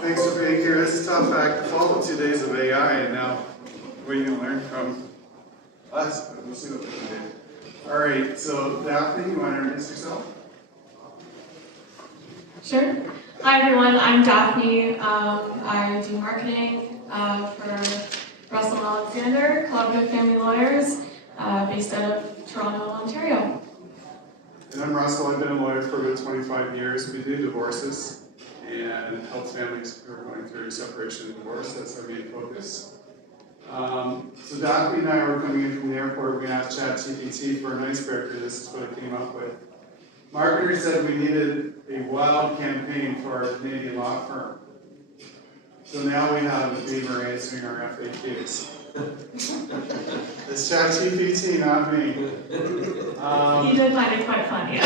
Thanks for being here. This is Tough Fact. The fall 2 days of AI, and now what are you going to learn from us? We'll see what we can do. All right, so Daphne, you want to introduce yourself? Sure. Hi everyone, I'm Daphne. I do marketing for Russell and Alexander, Collaborative Family Lawyers, based out of Toronto, Ontario. And I'm Russell. I've been a lawyer for about 25 years. We do divorces and help families who are going through separation and divorce. That's our main focus. So Daphne and I were coming in from the airport. We asked ChatGPT for an icebreaker. This is what it came up with. Marketers said we needed a wild campaign for our Canadian law firm. So now we have a beaver answering our FAQs. It's ChatGPT, not me. You did find it quite funny.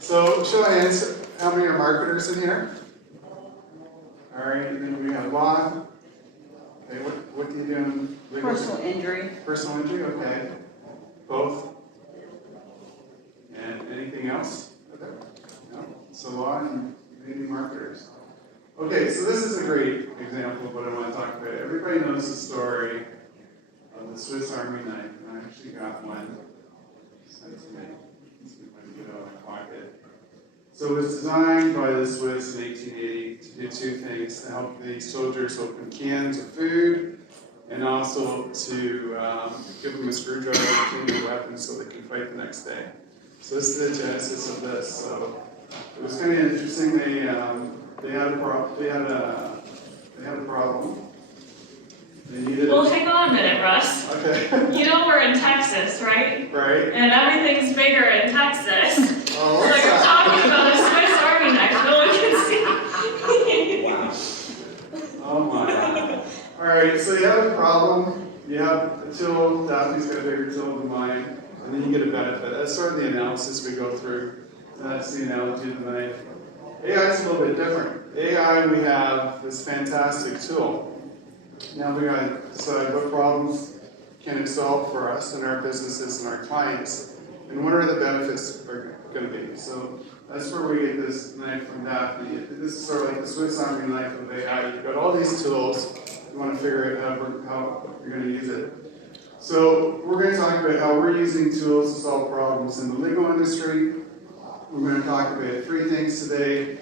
So, show of hands, how many are marketers in here? All right, and then we have law. Okay, what do you do in legal? Personal injury. Personal injury, okay. Both. And anything else? No. So law and maybe marketers. Okay, so this is a great example of what I want to talk about. Everybody knows the story of the Swiss Army knife, and I actually got one sent to me. Let's see if I can get it out of my pocket. So it was designed by the Swiss in 1880 to do two things: to help the soldiers open cans of food, and also to give them a screwdriver to clean their weapons so they can fight the next day. So this is the genesis of this. So it was kind of interesting. They had a problem. They needed. Well, hang on a minute, Russ. Okay. You know we're in Texas, right? Right. And everything's bigger in Texas. Oh, So you're talking about a Swiss Army knife. No one can see. Oh my. All right. So you have a problem. You have a tool. Daphne's got a bigger tool than mine, and then you get a benefit. That's sort of the analysis we go through. That's the analogy of the knife. AI is a little bit different. AI, we have this fantastic tool. Now we got to decide what problems can it solve for us and our businesses and our clients, and what are the benefits are going to be. So that's where we get this knife from Daphne. This is sort of like the Swiss Army knife of AI. You've got all these tools. You want to figure out how you're going to use it. So we're going to talk about how we're using tools to solve problems in the legal industry. We're going to talk about three things today: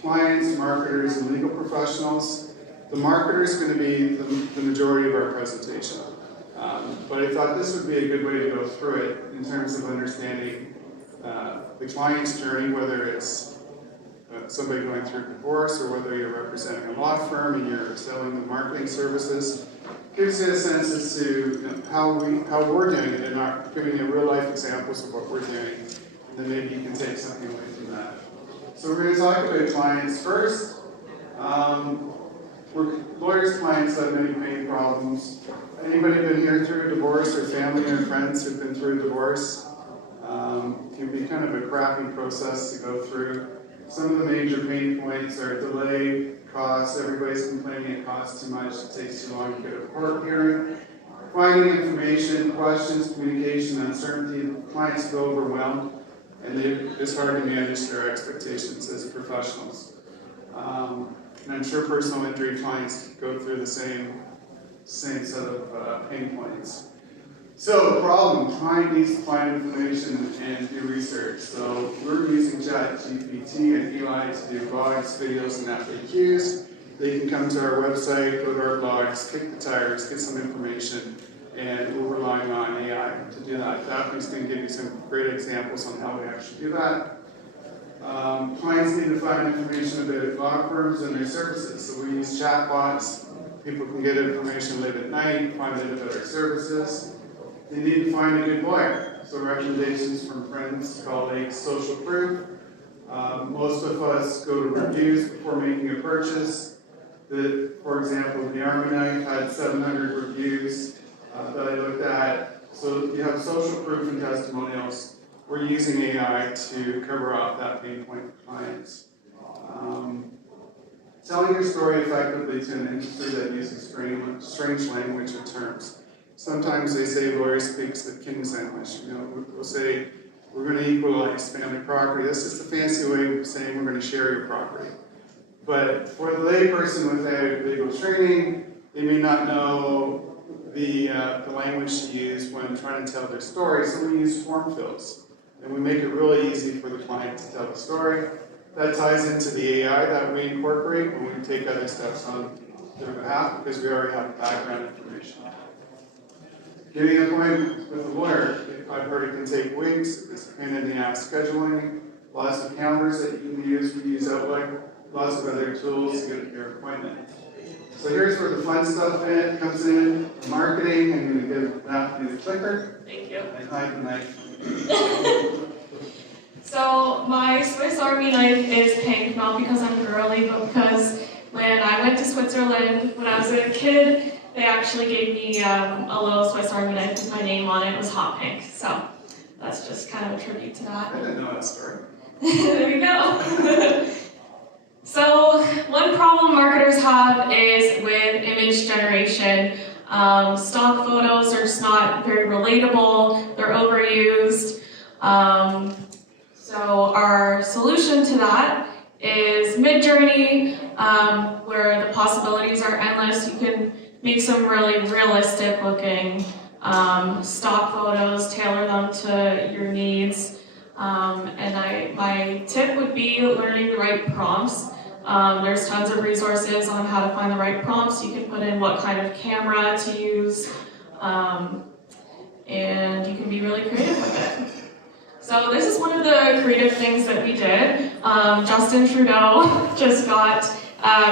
clients, marketers, and legal professionals. The marketer is going to be the majority of our presentation. But I thought this would be a good way to go through it in terms of understanding the client's journey, whether it's somebody going through divorce or whether you're representing a law firm and you're selling the marketing services. Gives you a sense as to how we're doing it, and giving you real life examples of what we're doing. Then maybe you can take something away from that. So we're going to talk about clients first. Lawyers' clients have many pain problems. Anybody been here through a divorce, or family or friends who've been through a divorce? It can be kind of a crappy process to go through. Some of the major pain points are delay, costs. Everybody's complaining it costs too much, it takes too long to get a court hearing. Finding information, questions, communication, uncertainty. Clients feel overwhelmed, and it's hard to manage their expectations as professionals. And I'm sure personal injury clients go through the same set of pain points. So the problem: client needs to find information and do research. So we're using ChatGPT and Eli to do blogs, videos, and FAQs. They can come to our website, go to our blogs, kick the tires, get some information, and we're relying on AI to do that. Daphne's going to give you some great examples on how we actually do that. Clients need to find information about law firms and their services. So we use chatbots. People can get information late at night, find out about our services. They need to find a good lawyer. So recommendations from friends, colleagues, social proof. Most of us go to reviews before making a purchase. For example, the Army knife had 700 reviews that I looked at. So you have social proof and testimonials. We're using AI to cover off that pain point for clients. Telling your story effectively to an industry that uses strange language or terms. Sometimes they say lawyer speaks the king's English. We'll say we're going to equalize family property. That's just a fancy way of saying we're going to share your property. But for the layperson without legal training, they may not know the language to use when trying to tell their story, so we use form fills. And we make it really easy for the client to tell the story. That ties into the AI that we incorporate when we take other steps on their behalf, because we already have background information. Getting an appointment with a lawyer, I've heard it can take weeks. It's a pain in the ass scheduling. Lots of calendars that you can use. We use Outlook. Lots of other tools to get your appointment. So here's where the fun stuff comes in. Marketing. I'm going to give Daphne the clicker. Thank you. And hide the knife. So my Swiss Army knife is pink, not because I'm girly, but because when I went to Switzerland when I was a kid, they actually gave me a little Swiss Army knife with my name on it. It was hot pink. So that's just kind of a tribute to that. I didn't know that story. There you go. So one problem marketers have is with image generation. Stock photos are just not very relatable. They're overused. So our solution to that is Midjourney, where the possibilities are endless. You can make some really realistic looking stock photos, tailor them to your needs. And my tip would be learning the right prompts. There's tons of resources on how to find the right prompts. You can put in what kind of camera to use, and you can be really creative with it. So this is one of the creative things that we did. Justin Trudeau just got,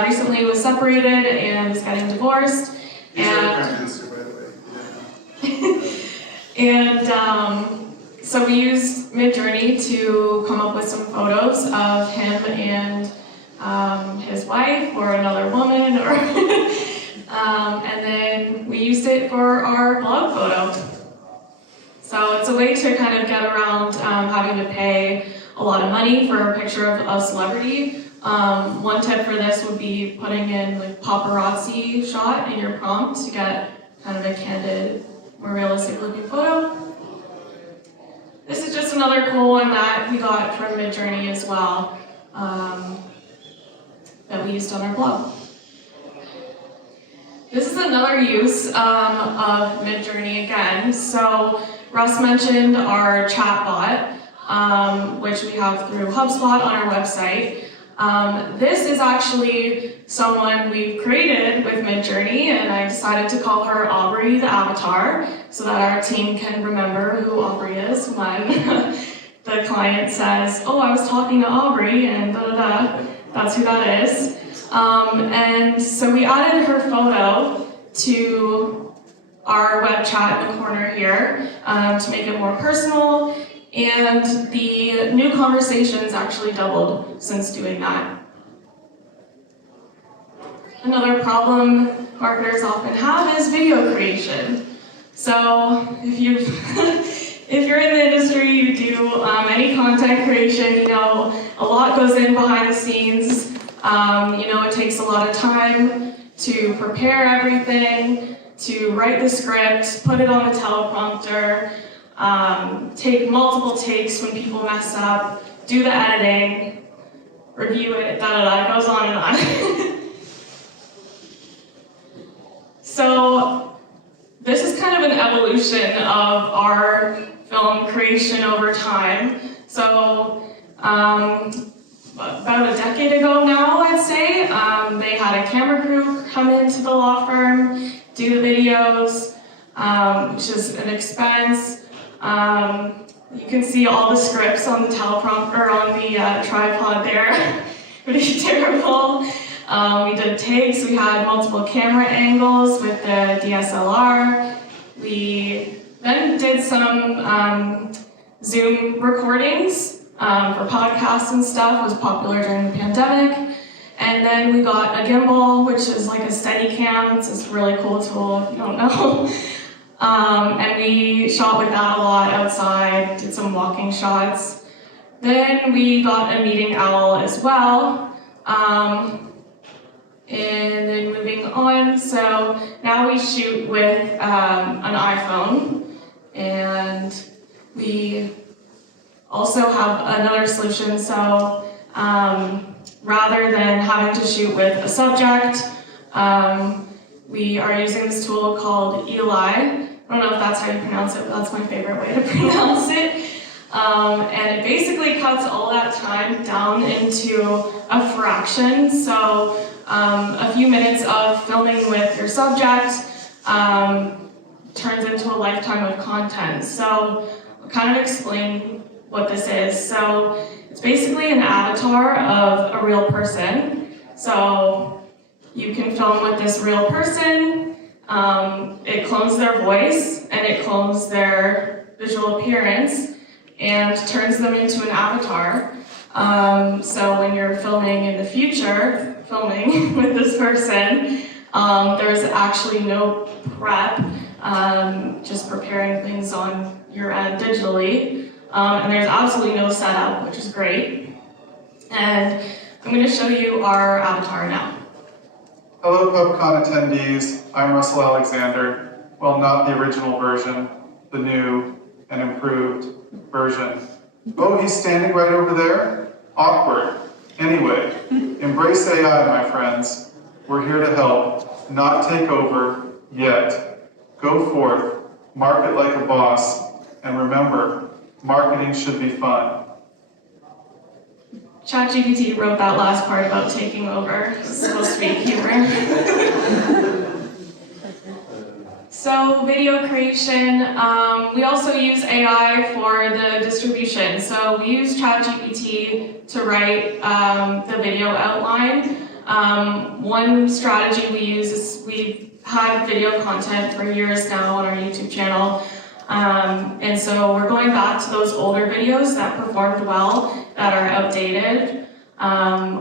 recently was separated and is getting divorced. He's our Prime Minister, by the way. And so we used Midjourney to come up with some photos of him and his wife or another woman, or and then we used it for our blog photo. So it's a way to kind of get around having to pay a lot of money for a picture of a celebrity. One tip for this would be putting in like paparazzi shot in your prompt to get kind of a candid, more realistic looking photo. This is just another cool one that we got from Midjourney as well, that we used on our blog. This is another use of Midjourney again. So Russ mentioned our chatbot, which we have through HubSpot on our website. This is actually someone we've created with Midjourney, and I decided to call her Aubrey the Avatar, so that our team can remember who Aubrey is when the client says, "Oh, I was talking to Aubrey," and da-da-da, that's who that is. And so we added her photo to our web chat in the corner here to make it more personal, and the new conversations actually doubled since doing that. Another problem marketers often have is video creation. So if you're in the industry, you do any content creation, you know a lot goes in behind the scenes. You know, it takes a lot of time to prepare everything, to write the script, put it on the teleprompter, take multiple takes when people mess up, do the editing, review it, da-da-da, it goes on and on. So this is kind of an evolution of our film creation over time. So about a decade ago now, I'd say, they had a camera crew come into the law firm, do the videos, which is an expense. You can see all the scripts on the teleprompter, on the tripod there. Pretty terrible. We did takes, we had multiple camera angles with the DSLR. We then did some Zoom recordings for podcasts and stuff. It was popular during the pandemic. And then we got a gimbal, which is like a Steadicam. It's this really cool tool if you don't know. And we shot with that a lot outside, did some walking shots. Then we got a meeting owl as well. And then moving on, so now we shoot with an iPhone, and we also have another solution. So rather than having to shoot with a subject, we are using this tool called Eli. I don't know if that's how you pronounce it, but that's my favorite way to pronounce it. And it basically cuts all that time down into a fraction. So a few minutes of filming with your subject turns into a lifetime of content. So I'll kind of explain what this is. So it's basically an avatar of a real person. So you can film with this real person. It clones their voice and it clones their visual appearance and turns them into an avatar. So when you're filming in the future, filming with this person, there's actually no prep, just preparing things on your end digitally. And there's absolutely no setup, which is great. And I'm going to show you our avatar now. Hello PUBCON attendees, I'm Russell Alexander. Well, not the original version, the new and improved version. Oh, he's standing right over there? Awkward. Anyway, embrace AI, my friends. We're here to help, not take over yet. Go forth, market like a boss, and remember, marketing should be fun. ChatGPT wrote that last part about taking over. It's supposed to be humor. So video creation, we also use AI for the distribution. So we use ChatGPT to write the video outline. One strategy we use is we've had video content for years now on our YouTube channel. And so we're going back to those older videos that performed well, that are outdated,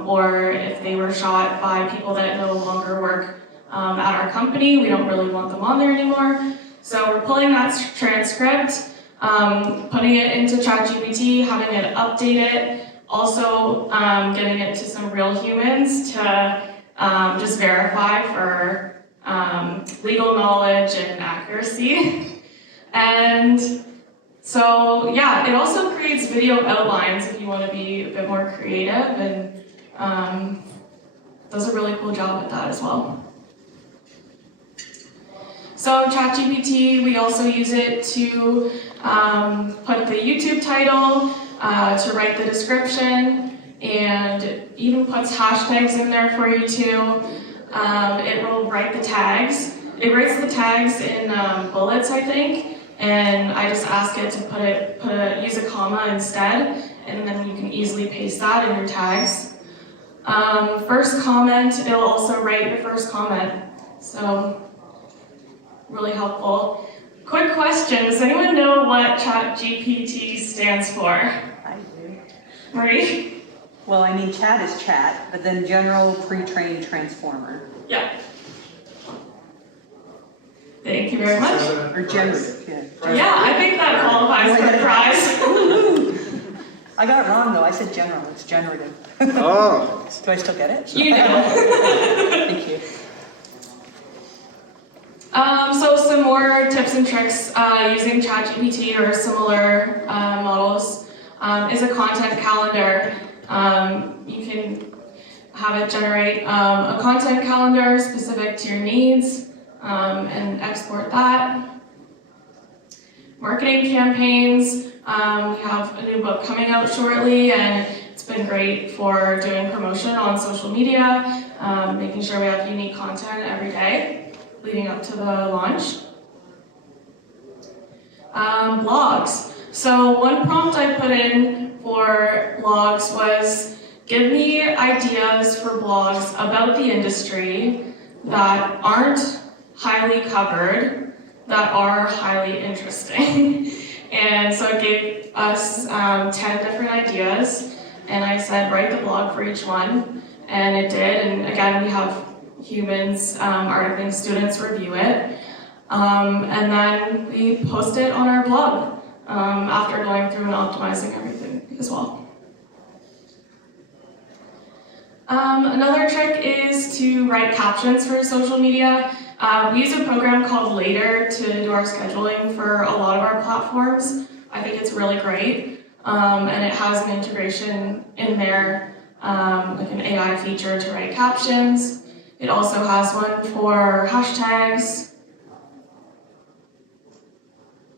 or if they were shot by people that no longer work at our company, we don't really want them on there anymore. So we're pulling that transcript, putting it into ChatGPT, having it update it, also getting it to some real humans to just verify for legal knowledge and accuracy. And so, yeah, it also creates video outlines if you want to be a bit more creative, and does a really cool job at that as well. So ChatGPT, we also use it to put the YouTube title, to write the description, and even puts hashtags in there for you too. It will write the tags. It writes the tags in bullets, I think. And I just ask it to use a comma instead, and then you can easily paste that in your tags. First comment, it'll also write your first comment. So, really helpful. Quick question, does anyone know what ChatGPT stands for? I do. Marie? Well, I mean, chat is chat, but then general pre-trained transformer. Yeah. Thank you very much. Or generative, yeah. Yeah, I think that qualifies for the prize. I got it wrong though, I said general, it's generative. Oh. Do I still get it? You know. Thank you. So some more tips and tricks using ChatGPT or similar models is a content calendar. You can have it generate a content calendar specific to your needs and export that. Marketing campaigns, we have a new book coming out shortly, and it's been great for doing promotion on social media, making sure we have unique content every day leading up to the launch. Blogs. So one prompt I put in for blogs was, give me ideas for blogs about the industry that aren't highly covered, that are highly interesting. And so it gave us 10 different ideas, and I said, write the blog for each one, and it did. And again, we have humans, articling students review it, and then we post it on our blog after going through and optimizing everything as well. Another trick is to write captions for social media. We use a program called Later to do our scheduling for a lot of our platforms. I think it's really great. and it has an integration in there, like an AI feature to write captions. It also has one for hashtags.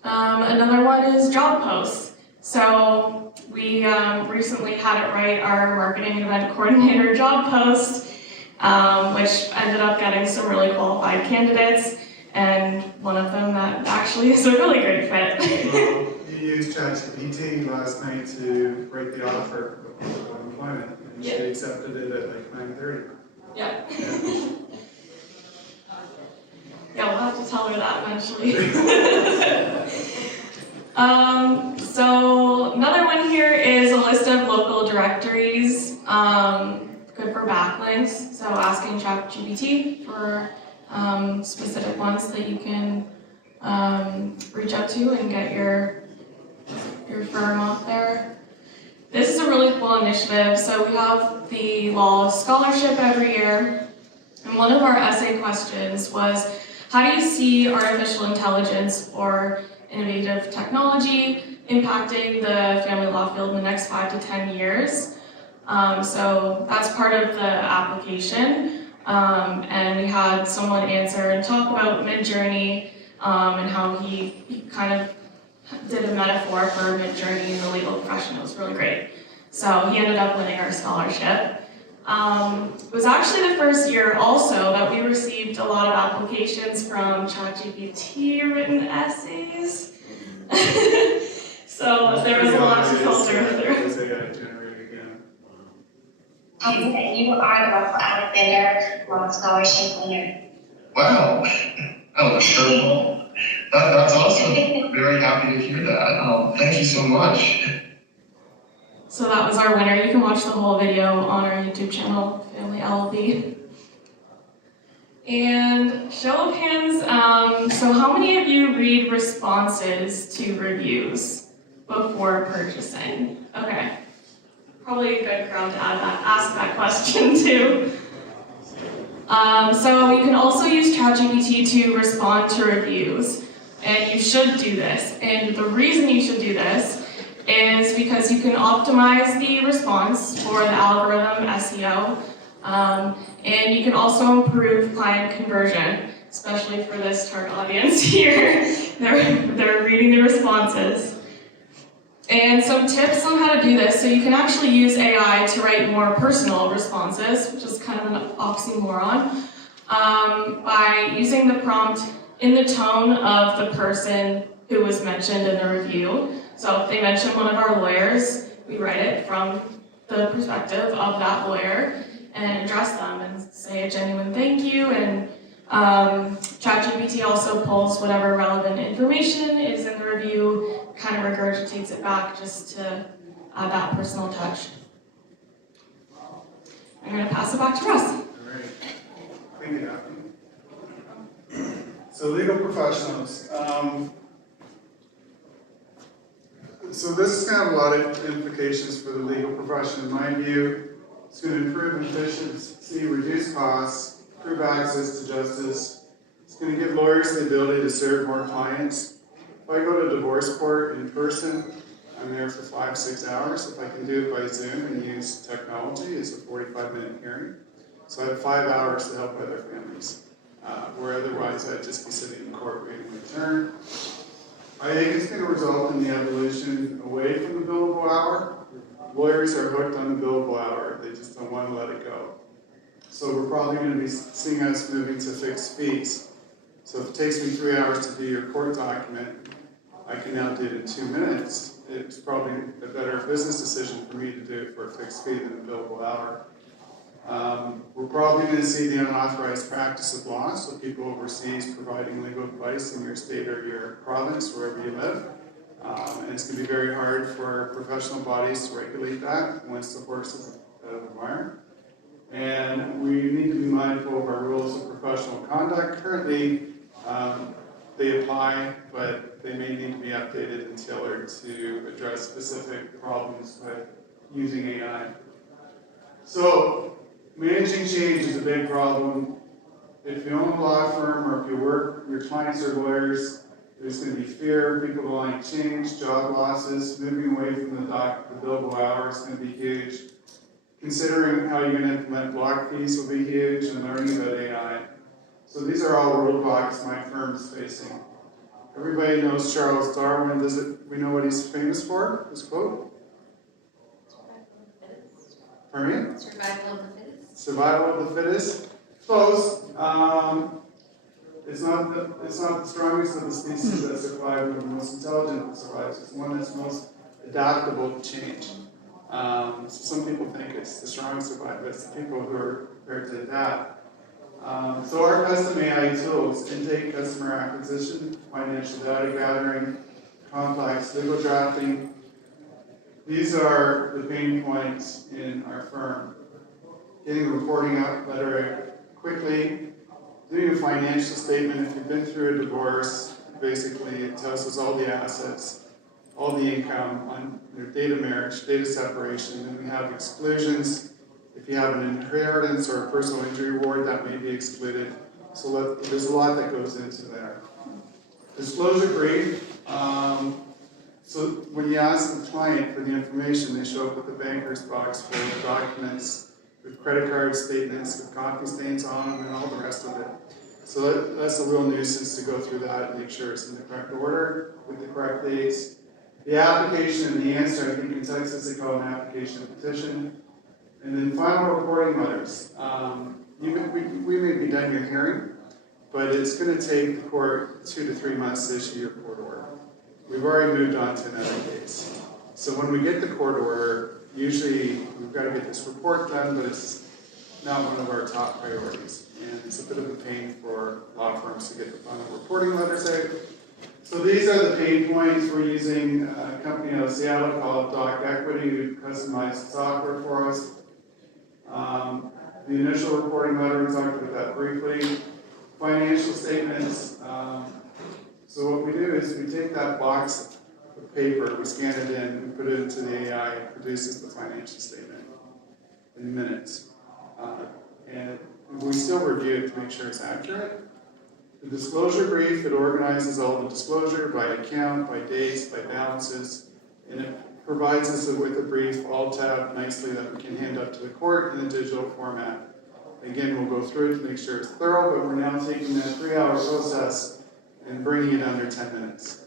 Another one is job posts. So we recently had it write our marketing event coordinator job post, which ended up getting some really qualified candidates, and one of them that actually is a really great fit. Well, you used ChatGPT last night to write the offer of employment, and she accepted it at like 9:30. Yeah. Yeah, we'll have to tell her that eventually. So another one here is a list of local directories, good for backlinks. So asking ChatGPT for specific ones that you can reach out to and get your firm out there. This is a really cool initiative. So we have the Law Scholarship every year, and one of our essay questions was, how do you see artificial intelligence or innovative technology impacting the family law field in the next 5 to 10 years? So that's part of the application. And we had someone answer and talk about Midjourney and how he kind of did a metaphor for Midjourney in the legal profession. It was really great. So he ended up winning our scholarship. It was actually the first year also that we received a lot of applications from ChatGPT written essays. So there was a lot to filter through. You are the Russell Alexander Law Scholarship winner. Wow. Oh, sure. That's awesome. Very happy to hear that. Thank you so much. So that was our winner. You can watch the whole video on our YouTube channel, FamilyLLB. And show of hands, so how many of you read responses to reviews before purchasing? Okay. Probably a good crowd to ask that question to. So you can also use ChatGPT to respond to reviews, and you should do this. And the reason you should do this is because you can optimize the response for the algorithm SEO, and you can also improve client conversion, especially for this target audience here. They're reading the responses. And some tips on how to do this. So you can actually use AI to write more personal responses, which is kind of an oxymoron, by using the prompt in the tone of the person who was mentioned in the review. So if they mention one of our lawyers, we write it from the perspective of that lawyer and address them and say a genuine thank you. And ChatGPT also pulls whatever relevant information is in the review, kind of regurgitates it back just to add that personal touch. I'm going to pass it back to Russ. All right. Thank you, Daphne. So legal professionals. So this is going to have a lot of implications for the legal profession. In my view, it's going to improve efficiency, reduce costs, improve access to justice. It's going to give lawyers the ability to serve more clients. If I go to divorce court in person, I'm there for 5-6 hours. If I can do it by Zoom and use technology, it's a 45-minute hearing. So I have 5 hours to help other families, where otherwise I'd just be sitting in court waiting my turn. I think it's going to result in the evolution away from the billable hour. Lawyers are hooked on the billable hour. They just don't want to let it go. So we're probably going to be seeing us moving to fixed fees. So if it takes me 3 hours to do your court document, I can now do it in 2 minutes. It's probably a better business decision for me to do it for a fixed fee than a billable hour. We're probably going to see the unauthorized practice of law, so people overseas providing legal advice in your state or your province, wherever you live. And it's going to be very hard for professional bodies to regulate that once the horse is out of the barn. And we need to be mindful of our rules of professional conduct. Currently, they apply, but they may need to be updated and tailored to address specific problems with using AI. So, managing change is a big problem. If you own a law firm or if you work, your clients are lawyers, There's going to be fear, people don't like change, job losses, moving away from the billable hours is going to be huge. Considering how you're going to implement block fees will be huge, and learning about AI. So these are all roadblocks my firm is facing. Everybody knows Charles Darwin. We know what he's famous for? His quote? Pardon me? Survival of the fittest. Survival of the fittest. Close. It's not the strongest of the species that survive, or the most intelligent that survives. It's one that's most adaptable to change. So some people think it's the strong survive, but it's the people who are prepared to adapt. So our custom AI tools, intake, customer acquisition, financial data gathering, complex legal drafting, these are the pain points in our firm. Getting a reporting out letter quickly, doing a financial statement. If you've been through a divorce, basically it tells us all the assets, all the income on their date of marriage, date of separation, and we have exclusions. If you have an inheritance or a personal injury award, that may be excluded. So there's a lot that goes into there. Disclosure brief. So when you ask the client for the information, they show up with the banker's box full of documents, with credit card statements, with coffee stains on them, and all the rest of it. So that's a real nuisance to go through that and make sure it's in the correct order, with the correct dates. The application and the answer, I think in Texas they call it an application and petition. And then final reporting letters. We may be done your hearing, but it's going to take the court 2 to 3 months to issue your court order. We've already moved on to another case. So when we get the court order, usually we've got to get this report done, but it's not one of our top priorities. And it's a bit of a pain for law firms to get the final reporting letters out. So these are the pain points. We're using a company out of Seattle called Doc Equity, who customized software for us. The initial reporting letter, we talked about that briefly. Financial statements. So what we do is we take that box of paper, we scan it in, we put it into the AI, it produces the financial statement in minutes. And we still review it to make sure it's accurate. The disclosure brief, it organizes all the disclosure by account, by dates, by balances, and it provides us with a brief, all tabbed nicely that we can hand up to the court in a digital format. Again, we'll go through it to make sure it's thorough, but we're now taking that 3-hour process and bringing it under 10 minutes.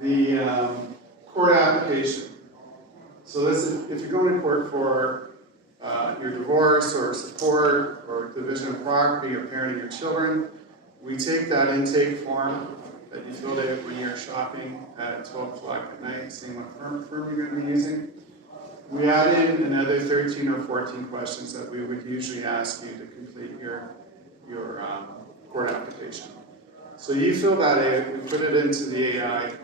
The court application. So this is, if you're going to court for your divorce or support or division of property or parenting your children, we take that intake form that you filled out when you're shopping at 12 o'clock at night, seeing what firm you're going to be using. We add in another 13 or 14 questions that we would usually ask you to complete your court application. So you fill that out, we put it into the AI.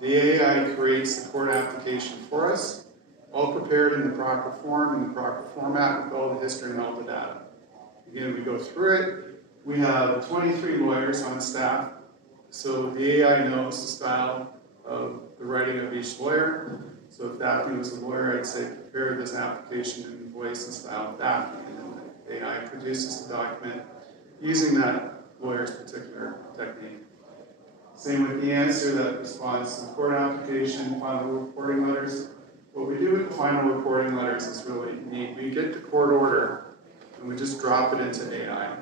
The AI creates the court application for us, all prepared in the proper form, in the proper format, with all the history and all the data. Again, we go through it. We have 23 lawyers on staff, so the AI knows the style of the writing of each lawyer. So if Daphne was a lawyer, I'd say prepare this application in the voice and style of Daphne, and then the AI produces the document using that lawyer's particular technique. Same with the answer that responds to the court application, final reporting letters. What we do with the final reporting letters is really neat. We get the court order and we just drop it into AI.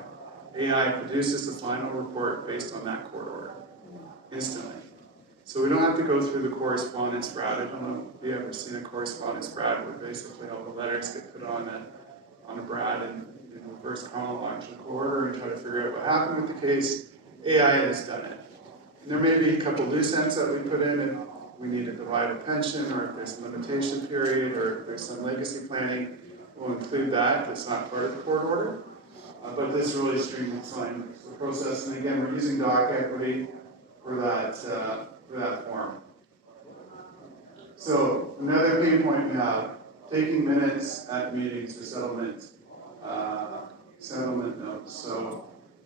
AI produces the final report based on that court order instantly. So we don't have to go through the correspondence brad. I don't know if you've ever seen a correspondence brad where basically all the letters get put on a brad and reverse chronological order and try to figure out what happened with the case. AI has done it. And there may be a couple loose ends that we put in if we need to divide a pension, or if there's a limitation period, or if there's some legacy planning, we'll include that. That's not part of the court order. But this really streamlines the process. And again, we're using Doc Equity for that form. So another pain point we have, taking minutes at meetings for settlement notes. So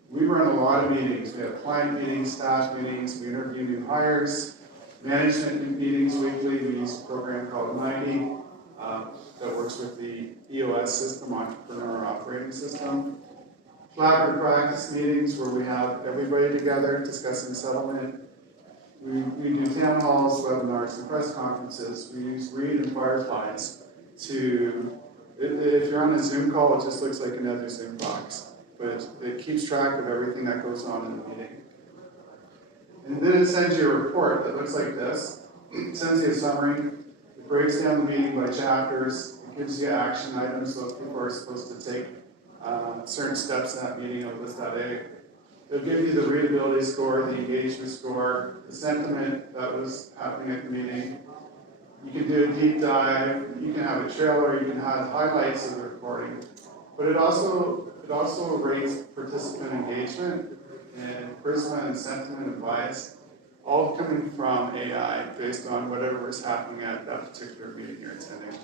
we run a lot of meetings. We have client meetings, staff meetings, we interview new hires, management meetings weekly. We use a program called 90 that works with the EOS system, Entrepreneur Operating System. Collaborative practice meetings where we have everybody together discussing settlement. We do town halls, webinars, and press conferences. We use Read and Fireflies to, if you're on a Zoom call, it just looks like another Zoom box, but it keeps track of everything that goes on in the meeting. And then it sends you a report that looks like this. It sends you a summary. It breaks down the meeting by chapters. It gives you action items, so if people are supposed to take certain steps in that meeting, it'll list that A. It'll give you the readability score, the engagement score, the sentiment that was happening at the meeting. You can do a deep dive, you can have a trailer, you can have highlights of the recording. But it also rates participant engagement and charisma and sentiment and bias, all coming from AI based on whatever is happening at that particular meeting you're attending.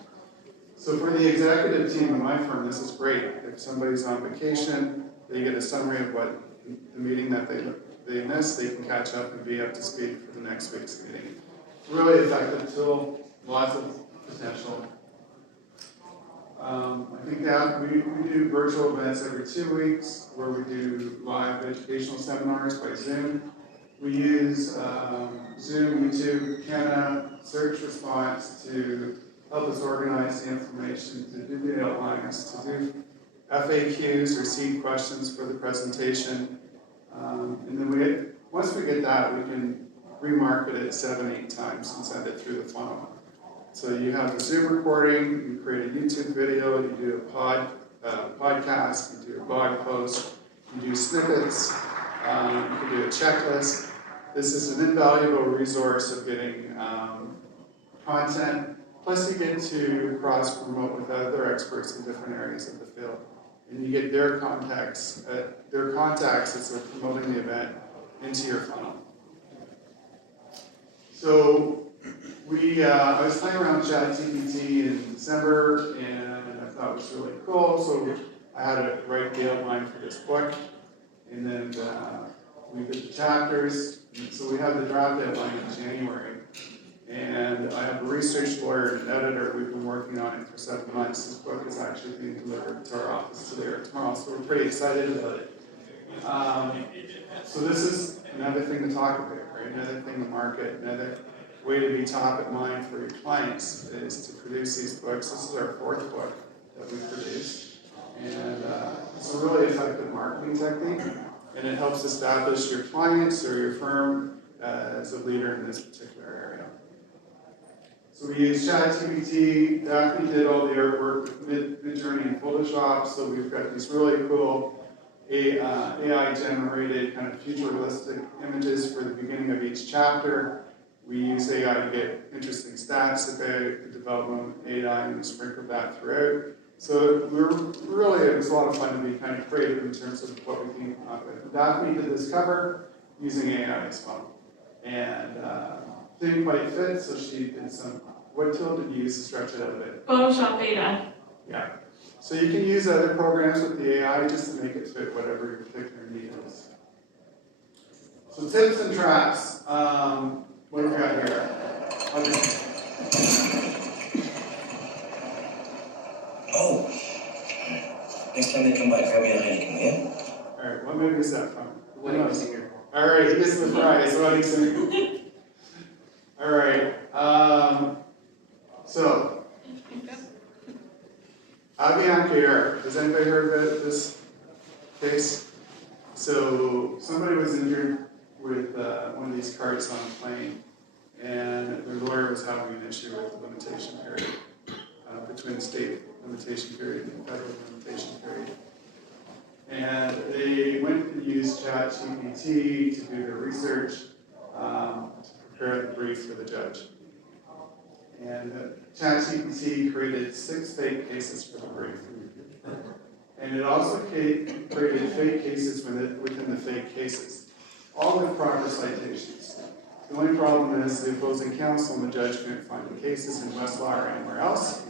So for the executive team in my firm, this is great. If somebody's on vacation, they get a summary of what the meeting that they missed, they can catch up and be up to speed for the next week's meeting. Really effective tool, lots of potential. I think that we do virtual events every 2 weeks where we do live educational seminars by Zoom. We use Zoom, YouTube, Canada, search response to help us organize the information, to do the outlines, to do FAQs or seed questions for the presentation. And then once we get that, we can remarket it 7-8 times and send it through the funnel. So you have the Zoom recording, you create a YouTube video, you do a podcast, you do a blog post, you do snippets, you can do a checklist. This is an invaluable resource of getting content, plus you get to cross-promote with other experts in different areas of the field. And you get their contacts as they're promoting the event into your funnel. So I was playing around with ChatGPT in December, and I thought it was really cool. So I had to write the outline for this book, and then we did the chapters. So we have the draft outline in January, and I have a research lawyer and an editor. We've been working on it for 7 months. This book is actually being delivered to our office today or tomorrow, so we're pretty excited about it. So this is another thing to talk about, right? Another thing to market, another way to be top of mind for your clients is to produce these books. This is our 4th book that we produce, and it's a really effective marketing technique, and it helps establish your clients or your firm as a leader in this particular area. So we use ChatGPT. Daphne did all the artwork with Midjourney and Photoshop, so we've got these really cool AI-generated kind of futuristic images for the beginning of each chapter. We use AI to get interesting stats about the development of AI, and we sprinkle that throughout. So it was a lot of fun to be kind of creative in terms of what we came up with. Daphne did this cover using AI as well. And didn't quite fit, so she did what tool did you use to stretch it out a bit? Photoshop beta. Yeah. So you can use other programs with the AI just to make it fit whatever your particular need is. So tips and traps. What do we got here? Oh, next time they come by, grab me a Heineken, yeah? All right, what movie is that from? Wedding Singer. All right, this is the prize, Wedding Singer. All right, so, Avianca, has anybody heard about this case? So, somebody was injured with one of these carts on a plane, and the lawyer was having an issue with the limitation period between the state limitation period and the federal limitation period. And they went and used ChatGPT to do their research to prepare the brief for the judge. And ChatGPT created 6 fake cases for the brief. And it also created fake cases within the fake cases, all with proper citations. The only problem is the opposing counsel and the judge couldn't find the cases in Westlaw or anywhere else.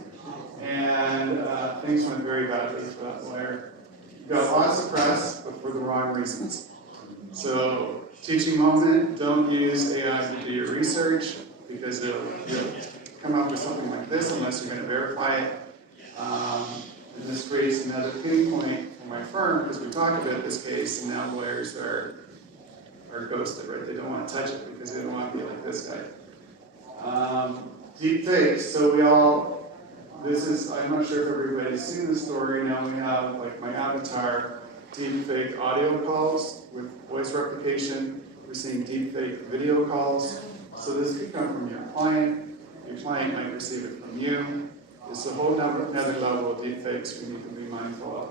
And things went very badly for that lawyer. You got lots of press, but for the wrong reasons. So, teaching moment, don't use AI to do your research, because it'll come up with something like this unless you're going to verify it. And this creates another pain point for my firm, because we talked about this case, and now lawyers are or ghosted, right? They don't want to touch it because they don't want to be like this guy. Deep fakes, so I'm not sure if everybody's seen the story. Now we have like my avatar, deep fake audio calls with voice replication. We're seeing deep fake video calls. So this could come from your client might receive it from you. It's a whole another level of deep fakes we need to be mindful of.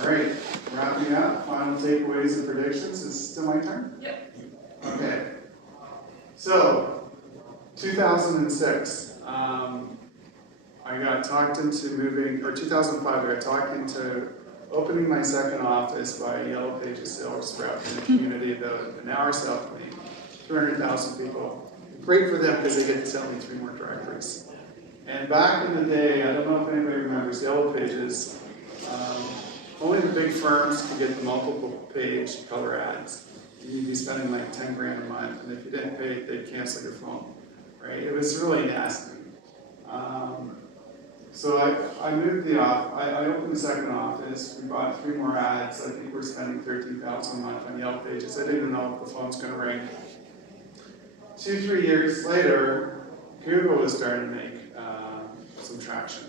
All right, wrapping up, final takeaways and predictions. Is it still my turn? Yep. Okay. So, 2006, I got talked into moving, or 2005, I got talked into opening my second office by a Yellow Pages sales rep in the community, an hour south of me, 200,000 people. Great for them because they get to sell me 3 more directories. And back in the day, I don't know if anybody remembers Yellow Pages, only the big firms could get the multiple page color ads. You'd be spending like 10 grand a month, and if you didn't pay, they'd cancel your phone, right? It was really nasty. So I moved I opened the second office, we bought 3 more ads. I think we're spending $13,000 a month on Yellow Pages. I didn't even know if the phone's gonna ring. 2-3 years later, Google was starting to make some traction.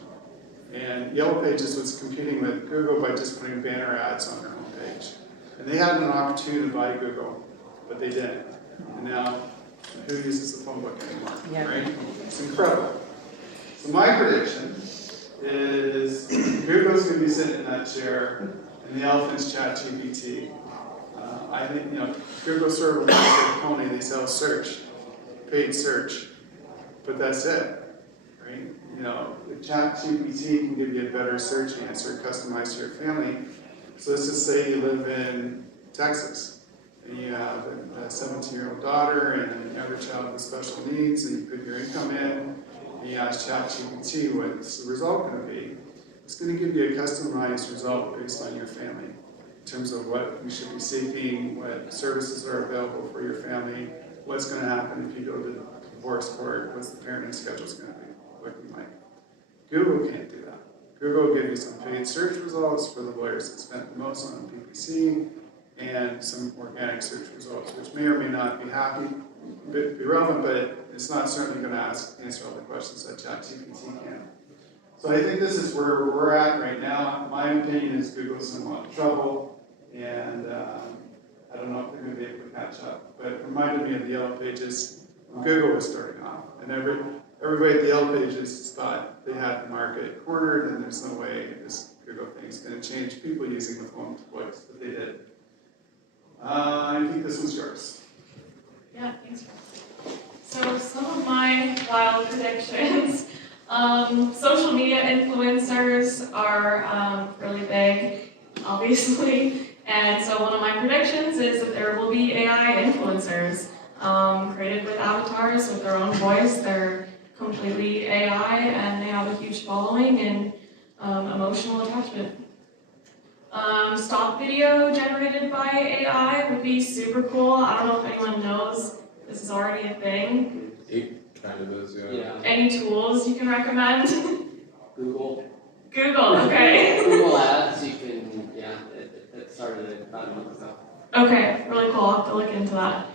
And Yellow Pages was competing with Google by just putting banner ads on their homepage. And they had an opportunity to buy Google, but they didn't. And now, who uses the phone book anymore, right? It's incredible. So my prediction is Google's going to be sitting in that chair, and the elephant's ChatGPT. I think, Google server like a pony, they sell search, paid search, but that's it, right? The ChatGPT can give you a better search answer customized to your family. So let's just say you live in Texas, and you have a 17-year-old daughter and every child with special needs, and you put your income in, and you ask ChatGPT what's the result going to be. It's going to give you a customized result based on your family, in terms of what you should be seeking, what services are available for your family, what's going to happen if you go to divorce court, what's the parenting schedule going to be, what you might. Google can't do that. Google will give you some paid search results for the lawyers that spent the most on PPC, and some organic search results, which may or may not be relevant, but it's not certainly going to answer all the questions that ChatGPT can. So I think this is where we're at right now. My opinion is Google's in a lot of trouble, and I don't know if they're going to be able to catch up. But it reminded me of the Yellow Pages when Google was starting off, and everybody at the Yellow Pages thought they had the market cornered, and there's no way this Google thing is going to change people using the phone twice, but they did. I think this was yours. Yeah, thanks. So some of my wild predictions. Social media influencers are really big, obviously. And so one of my predictions is that there will be AI influencers created with avatars with their own voice. They're completely AI and they have a huge following and emotional attachment. Stock video generated by AI would be super cool. I don't know if anyone knows this is already a thing. It kind of is, yeah. Any tools you can recommend? Google. Google, okay. Google Ads, you can, it started about a month ago. Okay, really cool. I'll have to look into that.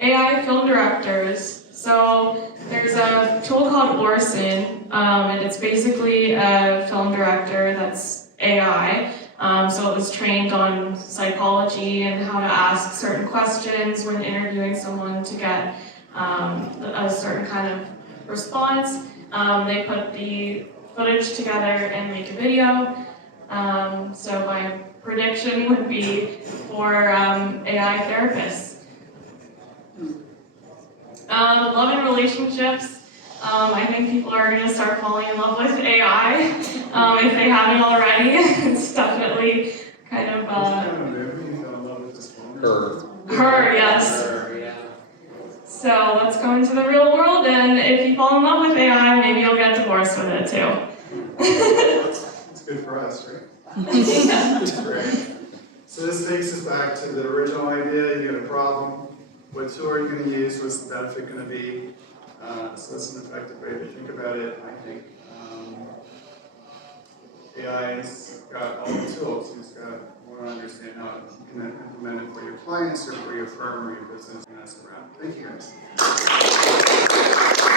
AI film directors. So there's a tool called Orson, and it's basically a film director that's AI. So it was trained on psychology and how to ask certain questions when interviewing someone to get a certain kind of response. They put the footage together and make a video. So my prediction would be for AI therapists. Love and relationships. I think people are going to start falling in love with AI if they haven't already. It's definitely kind of her, yes. Her, yeah. So let's go into the real world, and if you fall in love with AI, maybe you'll get divorced with it too. It's good for us, right? It's great. So this takes us back to the original idea. You got a problem. What tool are you going to use? What's the benefit going to be? So that's an effective way to think about it, I think. AI's got all the tools, he's got more to understand how you can implement it for your clients or for your firm or your business, and that's a wrap. Thank you guys.